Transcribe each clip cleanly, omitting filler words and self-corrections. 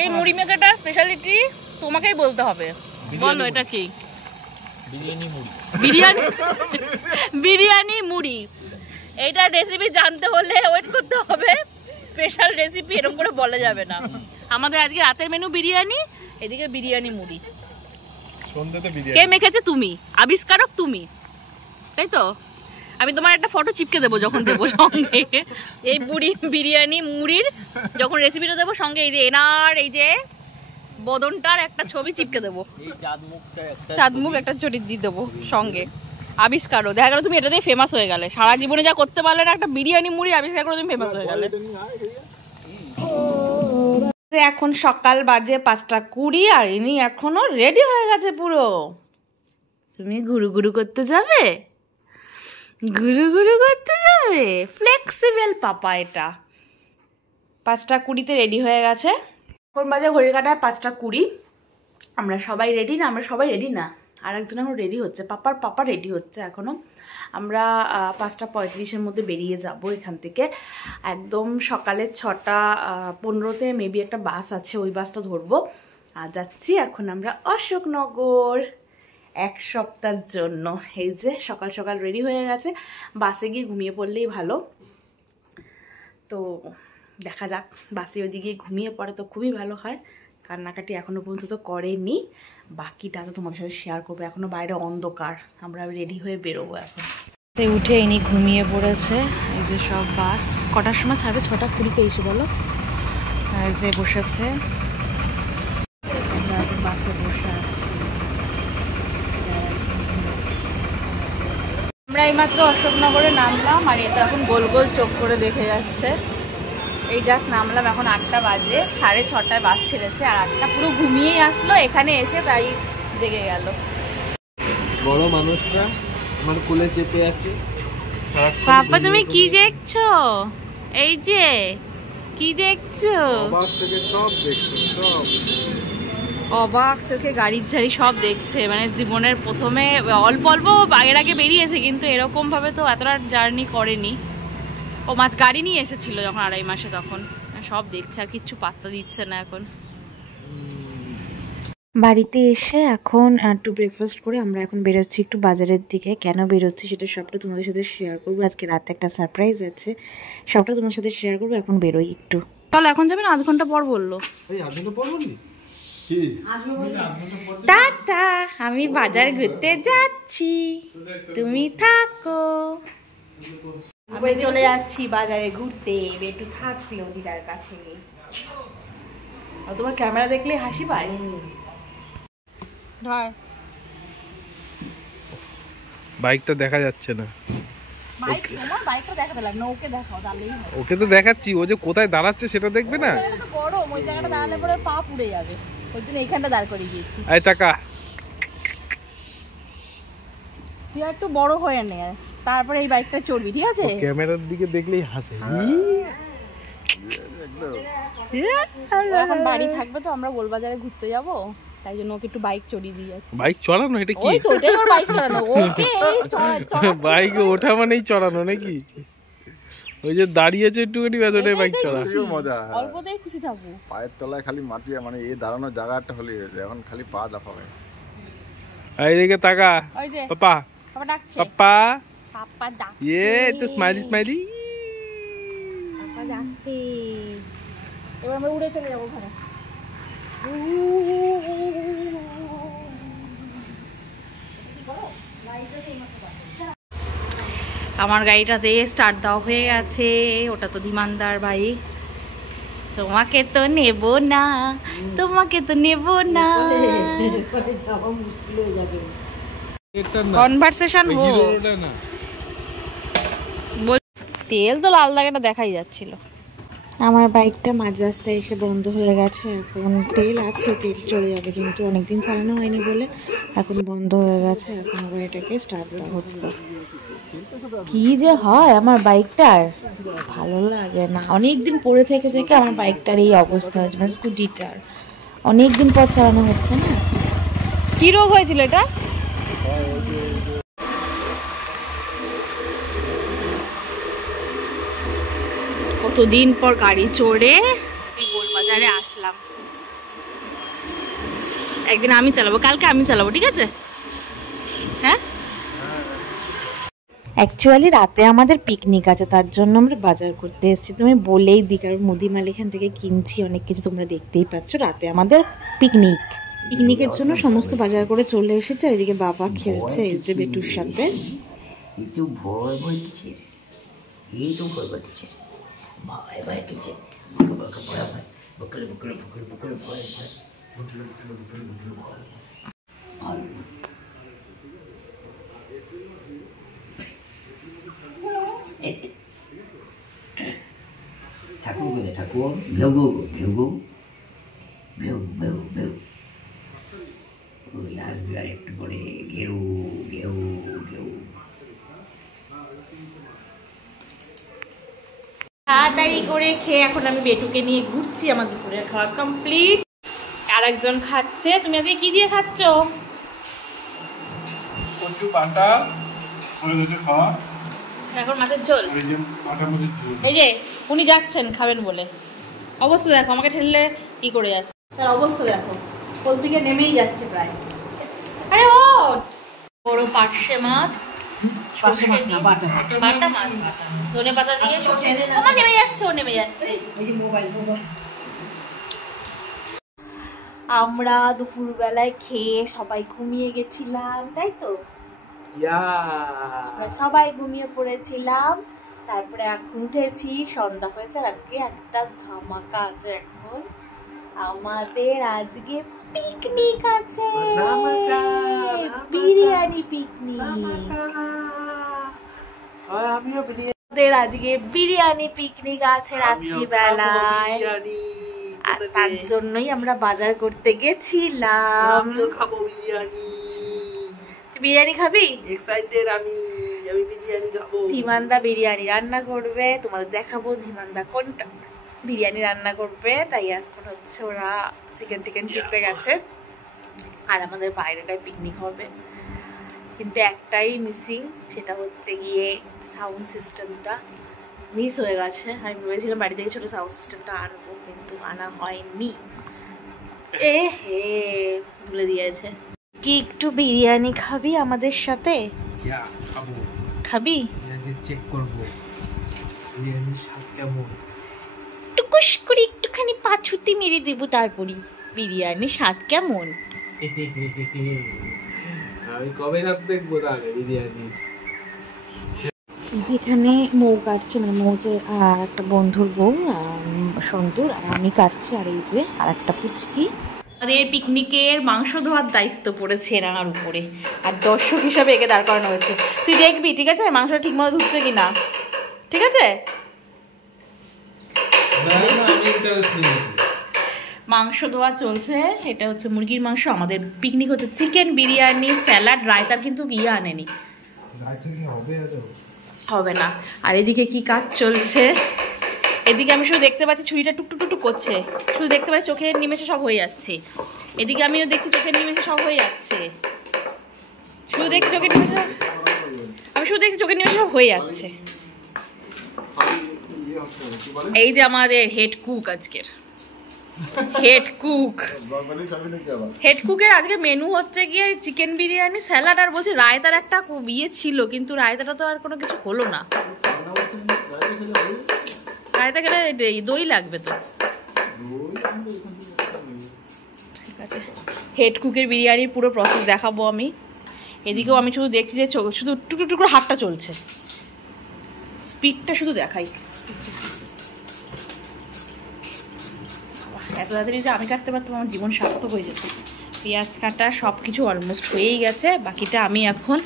এই মুড়ি মেকারটার স্পেশালিটি তোমাকেই বলতে হবে, বলো এটা কি? বিরিয়ানি মুড়ি। বিরিয়ানি মুড়ি। এইটার রেসিপি জানতে হলে ওয়েট করতে হবে, স্পেশাল রেসিপি এরকম করে বলা যাবে না। আমাদের আজকে রাতের মেনু বিরিয়ানি, এদিকে বিরিয়ানি মুড়ি। কে মেখেছে? তুমি, আবিষ্কারক তুমি, তাই তো? আমি তোমার একটা ফটো চিপকে দেবো যখন দেবো সঙ্গে, এই বিরিয়ানি মুড়ির যখন রেসিপিটা দেবো সঙ্গে এই যে এনার এই যে বদনটার একটা ছবি চিপকে দেবো, চাঁদমুখ একটা ছবি দিয়ে দেবো সঙ্গে। আবিষ্কারও দেখা গেল তুমি এটাতেই ফেমাস হয়ে গেলে, সারা জীবনে যা করতে পারলে না একটা বিরিয়ানি মুড়ি আবিষ্কার করে তুমি ফেমাস হয়ে গেলে। এখন সকাল বাজে 5:20 আর ইনি এখনো রেডি হয়ে গেছে পুরো। তুমি ঘুরু ঘুরু করতে যাবে? ঘুরু ঘুরু করতে যাবে? ফ্লেক্সিবল পাপা এটা। 5:20 রেডি হয়ে গেছে। এখন বাজে ঘড়ির কাঁটায় 5:20। আমরা সবাই রেডি না? আমরা সবাই রেডি না, আর একজন এখন রেডি হচ্ছে, পাপা রেডি হচ্ছে এখনো। আমরা 5:35-এর মধ্যে বেরিয়ে যাব এখান থেকে। একদম সকালে 6:15-তে মেবি একটা বাস আছে, ওই বাসটা ধরবো। আর যাচ্ছি এখন আমরা অশোকনগর 1 সপ্তাহের জন্য। এই যে সকাল সকাল রেডি হয়ে গেছে, বাসে গিয়ে ঘুমিয়ে পড়লেই ভালো। তো দেখা যাক, বাসে ওইদিকে ঘুমিয়ে পড়ে তো খুবই ভালো হয়। কান্নাকাটি এখনও পর্যন্ত তো করেনি, বাকিটা তো তোমাদের সাথে শেয়ার করবো। এখনও বাইরে অন্ধকার, আমরা রেডি হয়ে বেরোবো এখন। উঠে ইনি ঘুমিয়ে পড়েছে। এই যে সব বাস কটার সময় ছাড়বে? 6:20-তে এসে বলো। এই যে বসেছে, বাসে বসে আছি। আমরা এইমাত্র অশোকনগরে নামলাম, আর এটা এখন গোল গোল চোখ করে দেখে যাচ্ছে। এই জাস্ট নামলাম, এখন 8টা বাজে, 6:30টায় বাস ছেড়েছে, আর 8টা পুরো ঘুমিয়েই আসলো এখানে এসে, তাই জেগে গেল। বড় মানুষটা আমার কোলে চেপে আছে। পাপা তুমি কি দেখছো? এই যে কি দেখছো? অবাক চোখে সব দেখছো, সব অবাক চোখে গাড়ির ঝাড়ি সব দেখছে। মানে জীবনের প্রথমে অল্প অল্প আগের আগে বেরিয়েছে, কিন্তু এরকম ভাবে তো এতটা জার্নি করেনি। ও গাড়ি নিয়ে এসেছিল যখন 2.5 মাসে, তখন সব দেখছে, আর কিচ্ছু পাত্তা দিচ্ছে না এখন। বাড়িতে এসে এখন একটু ব্রেকফাস্ট করে আমরা এখন বেরোচ্ছি একটু বাজারের দিকে। কেন বেরোচ্ছি সেটা সবটা তোমাদের সাথে শেয়ার করবো। আজকে রাতে একটা সারপ্রাইজ আছে, সবটা তোমার সাথে শেয়ার করবো। এখন বেরোই একটু। তাহলে এখন যাবে না? 1/2 ঘন্টা পর বললো। টাটা, আমি বাজার ঘুরতে যাচ্ছি, তুমি থাকো। আমি চলে যাচ্ছি বাজারে ঘুরতে, একটু থাকলো দিদার কাছে। তোমার ক্যামেরা দেখলে হাসি পায়। বাইকটা দেখা যাচ্ছে না। ওকে তো দেখাচ্ছি, ও যে কোথায় দাঁড়াচ্ছে সেটা দেখবে না। গরম, ওই জায়গাটা দাঁড়ালে পরে পা পুড়ে যাবে, ওই জন্য এইখানটা দাঁড় করিয়ে দিয়েছি। এই টাকা, তুই একটু বড় হয়ে নে, তারপরে এই বাইকটা চড়বি, ঠিক আছে? ক্যামেরার দিকে দেখলেই হাসে। এখন বাড়ি থাকবে তো, আমরা গোলবাজারে ঘুরতে যাব, তাই জন্য ওকে একটু বাইক চড়িয়ে দিয়ে যাচ্ছি। বাইক চড়ানো? এটা কি? ওই তো ওটাই ওর বাইক চড়ানো। ওকে বাইকে ওঠা মানেই চড়ানো নাকি? ওই যে দাঁড়িয়েছে একটুখানি ব্যাস, বাইক চড়া মজা। অল্পতেই খুশি থাকবো। পায়ের তলায় খালি মাটি, মানে এই দাঁড়ানোর জায়গাটা হলে এখন খালি পা দাফাবে। এইদিকে তাকা, ওই যে পাপা পাপা ডাকছে, পাপা পাপা ডাকছে। তো স্মাইলি স্মাইলি, পাপা ডাকছে। এবার আমরা উড়ে চলে যাবো ঘরে। আমার গাড়িটাতে স্টার্ট দেওয়া হয়ে গেছে, ওটা তো ধীমানদার বাইক। তোমাকে তো নেব না, তোমাকে তো নেব না, কনভারসেশন হোক। তেল তো লাল দাগেটা দেখাই যাচ্ছিল। আমার বাইকটা মাঝ রাস্তায় এসে বন্ধ হয়ে গেছে। এখন তেল আছে, তেল চলে যাবে, কিন্তু অনেকদিন চালানো হয়নি বলে এখন বন্ধ হয়ে গেছে। এখন আবার এটাকে স্টার্ট দেওয়া হচ্ছে। কি যে হয় আমার বাইকটার, ভালো লাগে না। অনেকদিন পরে থেকে থেকে আমার বাইকটার এই অবস্থা হয়েছে, মানে স্কুটিটার অনেকদিন পর চালানো হচ্ছে না। কি রোগ হয়েছিল এটা? কতদিন পর গাড়ি চড়ে এই গোলবাজারে আসলাম। একদিন আমি চালাবো, কালকে আমি চালাবো, ঠিক আছে? হ্যাঁ, অ্যাকচুয়ালি রাতে আমাদের পিকনিক আছে, তার জন্য আমরা বাজার করতে এসেছি। তুমি বলেই দিই, কারণ মুদিমাল এখান থেকে কিনছি অনেক কিছু, তোমরা দেখতেই পাচ্ছ। রাতে আমাদের পিকনিকের জন্য সমস্ত বাজার করে চলে এসেছে। এদিকে বাবা খেলছে এই যে বেটুর সাথে। ভয় ভয় দিচ্ছে, এই তো ভয় ভয় দিচ্ছে, ভয় ভয় দিচ্ছে, ঠাকুর বলে ঠাকুর ঘেউ ঘেউ ঘেউ ঘেউ ঘেউ ঘেউ ঘেউ, ওই আসবে আর একটু পরে ঘেউ ঘেউ ঘেউ। তাড়াতাড়ি করে খেয়ে এখন আমি বেটুকে নিয়ে ঘুরছি। আমার দুপুরের খাওয়া কমপ্লিট। আর একজন খাচ্ছে। তুমি আজকে কি দিয়ে খাচ্ছ? এখন মাছের ঝোল। এই যে উনি যাচ্ছেন খাবেন বলে, অবস্থা দেখো, আমাকে ঠেললে কি করে যাচ্ছে, তার অবস্থা দেখো, কোল থেকে নেমেই যাচ্ছে প্রায়। আরে ওঠ, বড় পার্শে মাছ, বাটা মাছ, ধনে পাতা দিয়ে আমার নেমে যাচ্ছে, ও নেমে যাচ্ছে। আমরা দুপুর বেলায় খেয়ে সবাই ঘুমিয়ে গেছিলাম, তাই তো? সবাই ঘুমিয়ে পড়েছিলাম। তারপরে এখন উঠেছি, সন্ধ্যা হয়েছে। আজকে একটা ধামাকা আছে। এখন আমাদের আজকে পিকনিক আছে, বিরিয়ানি পিকনিক। আমাদের আজকে বিরিয়ানি পিকনিক আছে রাত্রিবেলায়, আর তার জন্যই আমরা বাজার করতে গেছিলাম। খাবো বিরিয়ানি। বিরিয়ানি খাবি? এক্সাইটেড আমি বিরিয়ানি খাবো। ধীমানদা বিরিয়ানি রান্না করবে, তোমাদের দেখাবো ধীমানদা কোনটা বিরিয়ানি রান্না করবে। তাই এখন হচ্ছে ওরা চিকেন টিকেন কিনতে গেছে, আর আমাদের বাইরেটায় পিকনিক হবে। কিন্তু একটাই মিসিং, সেটা হচ্ছে গিয়ে সাউন্ড সিস্টেমটা মিস হয়ে গেছে। আমি ভেবেছিলাম বাড়ি থেকে ছোটো সাউন্ড সিস্টেমটা আনবো, কিন্তু আনা হয়নি। এ হে, ভুলে দিয়েছে। কি একটু বিরিয়ানি খাবি আমাদের সাথে? খাবি? চেক করবো বিরিয়ানির স্বাদ কেমন। টুকুস করে একটুখানি পাছুতি মেরে দেবো, তারপরই বিরিয়ানির স্বাদ কেমন। আমি কবে স্বাদ দেখবো তাহলে বিরিয়ানি। যেখানে মৌ কাটছে, মানে মৌ যে একটা বন্ধুর বউ সন্তুর, আর আমি কাটছি। আর এই যে আর একটা পুচকি। আমাদের পিকনিকের মাংস ধোয়ার দায়িত্ব পড়েছে রাঙার উপরে, আর দর্শক হিসাবে একে দাঁড় করানো হয়েছে। তুই দেখবি, ঠিক আছে, মাংসটা ঠিক মতো ধুচ্ছে কিনা, ঠিক আছে? মাংস ধোয়া চলছে। এটা হচ্ছে মুরগির মাংস। আমাদের পিকনিক হচ্ছে চিকেন বিরিয়ানি, স্যালাড, রায়তার কিন্তু ইয়ে আনেনি, হবে না। আর এদিকে কি কাজ চলছে, এদিকে আমি শুধু দেখতে পাচ্ছি ছুরিটা টুকটুক টুকটুক করছে, শুধু দেখতে পাচ্ছি চোখের নিমেষে সব হয়ে যাচ্ছে। এদিকে আমিও দেখছি চোখের নিমেষে সব হয়ে যাচ্ছে, শুধু দেখছি চোখের নিমেষে, আমি শুধু দেখছি চোখের নিমেষে সব হয়ে যাচ্ছে। এই যে আমাদের হেড কুক, আজকের হেড কুক, হেড কুকের আজকে মেনু হচ্ছে গিয়ে চিকেন বিরিয়ানি, স্যালাড, আর বলছে রায়তার একটা ইয়ে ছিল, কিন্তু রায়তাটা তো আর কোনো কিছু হলো না। রায়তা খেলে দই লাগবে তো, ঠিক আছে। হেড কুকের বিরিয়ানির পুরো প্রসেস দেখাবো আমি। এদিকেও আমি শুধু দেখছি যে শুধু টুকরো টুকরো হাতটা চলছে, স্পিডটা শুধু দেখাই। এত তাড়াতাড়ি যে আমি কাটতে পারতাম, আমার জীবন সার্থক হয়ে যেত। পেঁয়াজ কাটা সব কিছু অলমোস্ট হয়েই গেছে, বাকিটা আমি এখন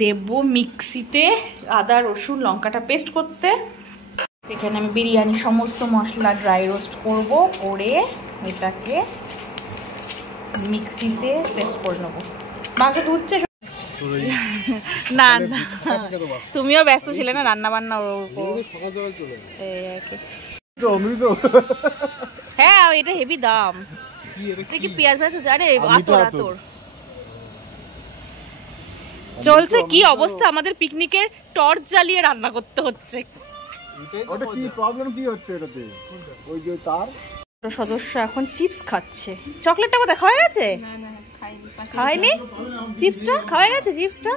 দেব মিক্সিতে, আদা রসুন লঙ্কাটা পেস্ট করতে। এখানে আমি বিরিয়ানি সমস্ত মশলা ড্রাই রোস্ট করব, করে এটাকে মিক্সিতে পেস্ট করে নেবো। মাংস ধুচ্ছে না, না তুমিও ব্যস্ত ছিলে না রান্না বান্না। হ্যাঁ, এটা হেভি দাম। কি পেঁয়াজ ভাজ হচ্ছে, আরে আতর আতর চলছে। কি অবস্থা, আমাদের পিকনিকের টর্চ জ্বালিয়ে রান্না করতে হচ্ছে। ওটা কি প্রবলেম কি হচ্ছে এটাতে? ওই যে তার সদস্য এখন চিপস খাচ্ছে। চকলেটটা কোথায় খাওয়া গেছে? খাওয়াইনি চিপসটা, খাওয়া গেছে চিপসটা।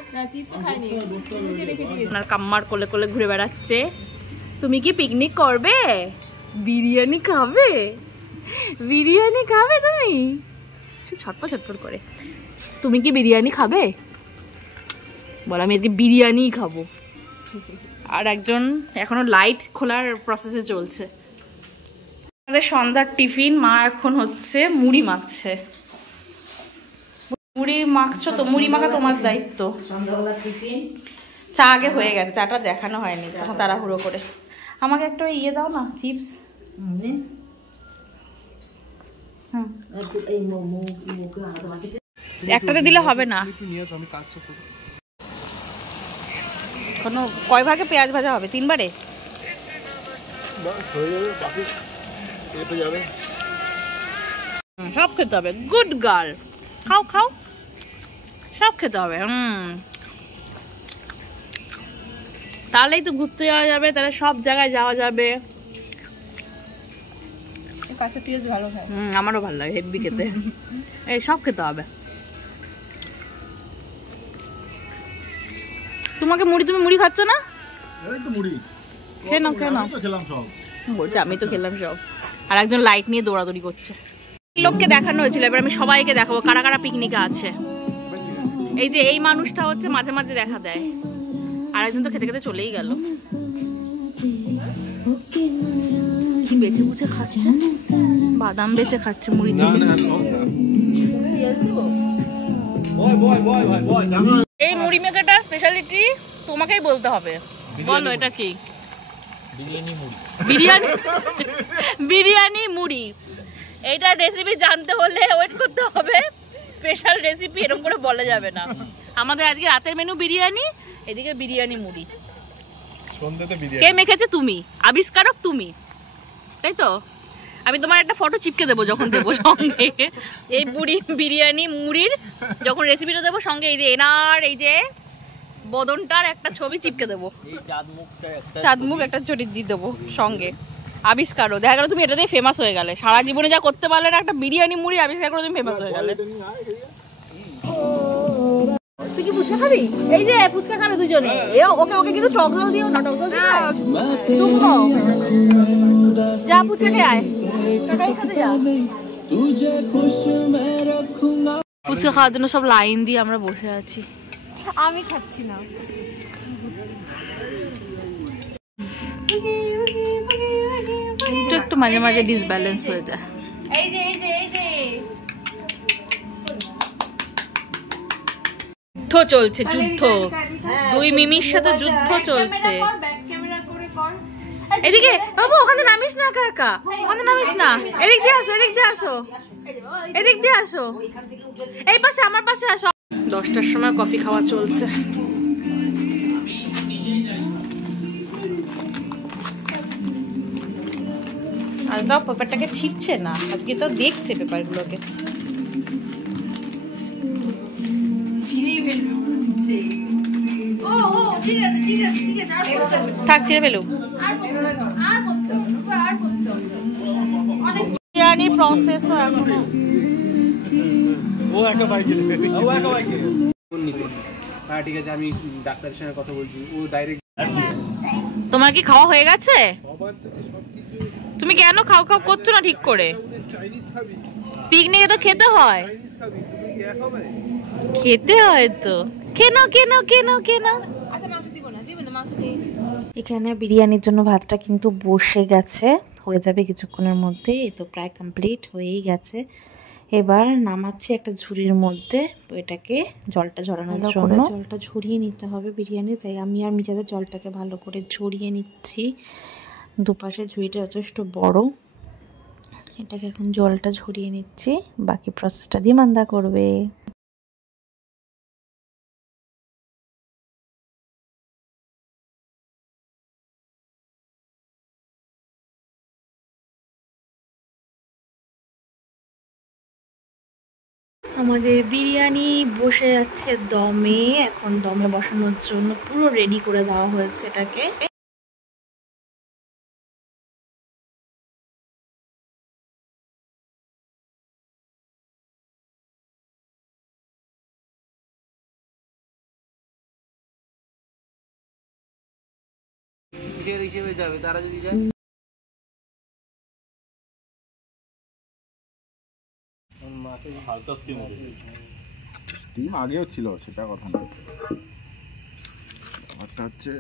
আপনার কাম্মার কোলে কোলে ঘুরে বেড়াচ্ছে। তুমি কি পিকনিক করবে? বিরিয়ানি খাবে? বিরিয়ানি খাবে তুমি? ছটপট ছটপট করে। তুমি কি বিরিয়ানি খাবে? বল আমি আজকে বিরিয়ানি খাবো। আর একজন এখনো লাইট খোলার প্রসেসে চলছে। আমাদের সন্ধ্যার টিফিন মা এখন হচ্ছে মুড়ি মাখছে। মুড়ি মাখছো তো? মুড়ি মাখা তোমার দায়িত্ব। চা আগে হয়ে গেছে, চাটা দেখানো হয়নি তখন তাড়াহুড়ো করে। আমাকে একটা ইয়ে দাও না, চিপস। একটাতে দিলে হবে না। কোনো কয় ভাগে পেঁয়াজ ভাজা হবে? 3 বারে? সব খেতে হবে। গুড গার্ল, খাও খাও, সব খেতে হবে। তাহলেই তো ঘুরতে যাওয়া যাবে, তাহলে সব জায়গায় যাওয়া যাবে। কাঁচা পেঁয়াজ ভালো খায়। আমারও ভালো লাগে হেভি খেতে। এই সব খেতে হবে। তোমাকে মুড়ি, তুমি মুড়ি খাচ্ছ না? খেয়ে নাও খেয়ে নাও। বলছে আমি তো খেলাম সব। আর একজন লাইট নিয়ে দৌড়াদৌড়ি করছে। লোককে দেখানো হয়েছিল, এবার আমি সবাইকে দেখাবো কারা কারা পিকনিকে আছে। এই যে এই মানুষটা হচ্ছে মাঝে মাঝে দেখা দেয়, আর একজন তো খেতে খেতে চলেই গেল। কি বেছে বুঝে খাচ্ছে, বাদাম বেছে খাচ্ছে মুড়ি থেকে। এই মুড়ি মেকারটার স্পেশালিটি তোমাকেই বলতে হবে। বলো এটা কি? বিরিয়ানি মুড়ি। এইটার রেসিপি জানতে হলে ওয়েট করতে হবে। স্পেশাল রেসিপি এরকম করে বলা যাবে না। আমাদের আজকে রাতের মেনু বিরিয়ানি, এদিকে বিরিয়ানি মুড়ি। কে মেখেছে? তুমি, আবিষ্কারক তুমি, তাই তো? আমি তোমার একটা ফটো চিপকে দেবো যখন দেবো সঙ্গে। এই বিরিয়ানি মুড়ির যখন রেসিপিটা দেবো সঙ্গে এই যে এনার এই যে বদনটার একটা ছবি চিপকে দেবো। চাঁদমুখ একটা ছবি দিয়ে দেবো সঙ্গে। আবিষ্কারও দেখা গেল তুমি এটা দিয়ে ফেমাস হয়ে গেলে। সারা জীবনে যা করতে পারলে না, একটা বিরিয়ানি মুড়ি আবিষ্কার করে তুমি ফেমাস হয়ে গেলে। তুই কি ফুচকা খাবি? এই যে ফুচকা খাবে দুজনে। ওকে ওকে কিন্তু টক জল দিও না, টক জল দিও না। শুকনো যা ফুচকা খেয়ে আয়, কাকার সাথে যা। ফুচকা খাওয়ার জন্য সব লাইন দিয়ে আমরা বসে আছি। আমি খাচ্ছি না। একটু মাঝে মাঝে ডিসব্যালেন্স হয়ে যায়। এই যে এই যে এই যে যুদ্ধ চলছে, যুদ্ধ। দুই মিমির সাথে যুদ্ধ চলছে। এদিকে বাবু, ওখানে নামিস না, কাকা ওখানে নামিস না। এদিক দিয়ে আসো, এদিক দিয়ে আসো, এদিক দিয়ে আসো, এই পাশে আমার পাশে আসো। 10টার সময় কফি খাওয়া চলছে। আর দাও পেপারটাকে ছিঁড়ছে না, আজকে তো দেখছে পেপারগুলোকে। থাক ছিঁড়ে ফেলুক। বিরিয়ানির প্রসেসও এখনো। ও একটা বাইকে ঠিক আছে, আমি ডাক্তারের সঙ্গে কথা বলছি। ও ডাইরেক্ট। তোমার কি খাওয়া হয়ে গেছে? তুমি কেন খাও খাও করছো না ঠিক করে? পিকনিকে তো খেতে হয়, খেতে হয় তো। কেন কেন কেন কেন? এখানে বিরিয়ানির জন্য ভাতটা কিন্তু বসে গেছে, হয়ে যাবে কিছুক্ষণের মধ্যে। এই তো প্রায় কমপ্লিট হয়েই গেছে। এবার নামাচ্ছি একটা ঝুড়ির মধ্যে, এটাকে জলটা ঝরানোর জন্য জলটা ঝরিয়ে নিতে হবে বিরিয়ানি। তাই আমি আর মিজাদের জলটাকে ভালো করে ঝরিয়ে নিচ্ছি। দুপাশের ঝুড়িটা যথেষ্ট বড়, এটাকে এখন জলটা ঝরিয়ে নিচ্ছি। বাকি প্রসেসটা দিয়ে মান্দা করবে। আমাদের বিরিয়ানি বসে যাচ্ছে দমে। এখন দমে বসানোর জন্য পুরো রেডি করে দেওয়া হয়েছে এটাকে। কিসের হিসেবে যাবে তারা যদি যায়? হালকা স্কিম টিম আগেও ছিল, সেটা কথা না। ব্যাপারটা হচ্ছে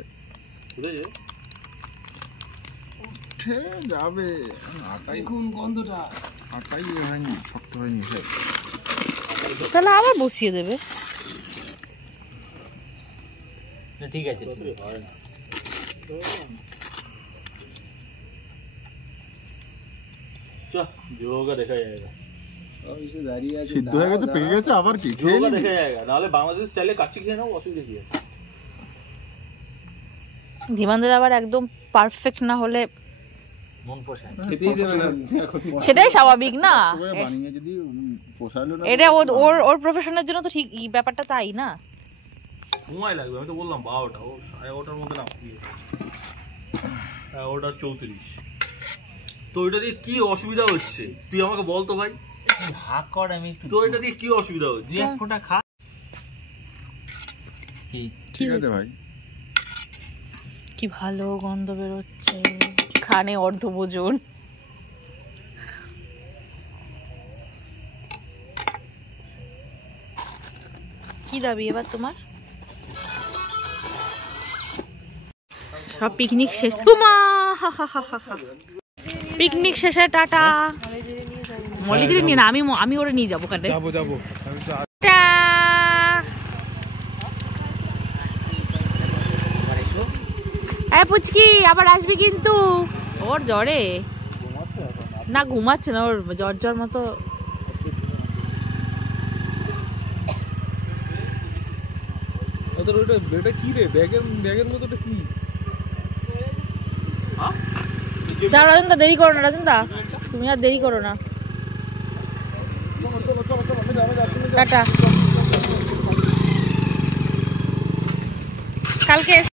উঠে যাবে, আটাই গন্ধটা আটাই হয়নি, শক্ত হয়নি। তাহলে আবার বসিয়ে দেবে। ঠিক আছে, দেখা যায়গা, সিদ্ধ হয়ে গেছে, পেকে গেছে, আবার কি দেখা যায়গা। নাহলে বাংলাদেশ স্টাইলে কাচ্চি খেয়ে নাও, অসুবিধা কি আছে? ধীমানদের আবার একদম পারফেক্ট না হলে মন পোষায় খেতেই দেবে না। সেটাই স্বাভাবিক না। বানিয়ে যদি পোষাইলো না, এটা ওর প্রফেশনের জন্য তো ঠিক ব্যাপারটা তাই না। সময় লাগবে, আমি তো বললাম 12টা, ও 11:30টার মধ্যে না, 11:34। তো ওইটা দিয়ে কি অসুবিধা হচ্ছে তুই আমাকে বল তো ভাই। ভাগ কর, আমি একটু তো এটা দিয়ে কি অসুবিধা হচ্ছে? 2-1 ফোঁটা খা। ঠিক আছে ভাই। কি ভালো গন্ধ বেরোচ্ছে, খানে অর্ধভোজন। কি দাবি এবার তোমার? সব পিকনিক শেষ। উমা, পিকনিক শেষে টাটা। মলিদিরে নিয়ে না, আমি ওরে নিয়ে যাবো কাটে। যাবো টাটা। হ্যাঁ পুচকি, আবার আসবি কিন্তু। ওর জ্বরে না, ঘুমাচ্ছে না, ওর জ্বর মতো। এটা কি রে, ব্যাগের মতো কি? যা রাজনদা, দেরি করো না রাজনদা, তুমি আর দেরি করো না। টাটা। কালকে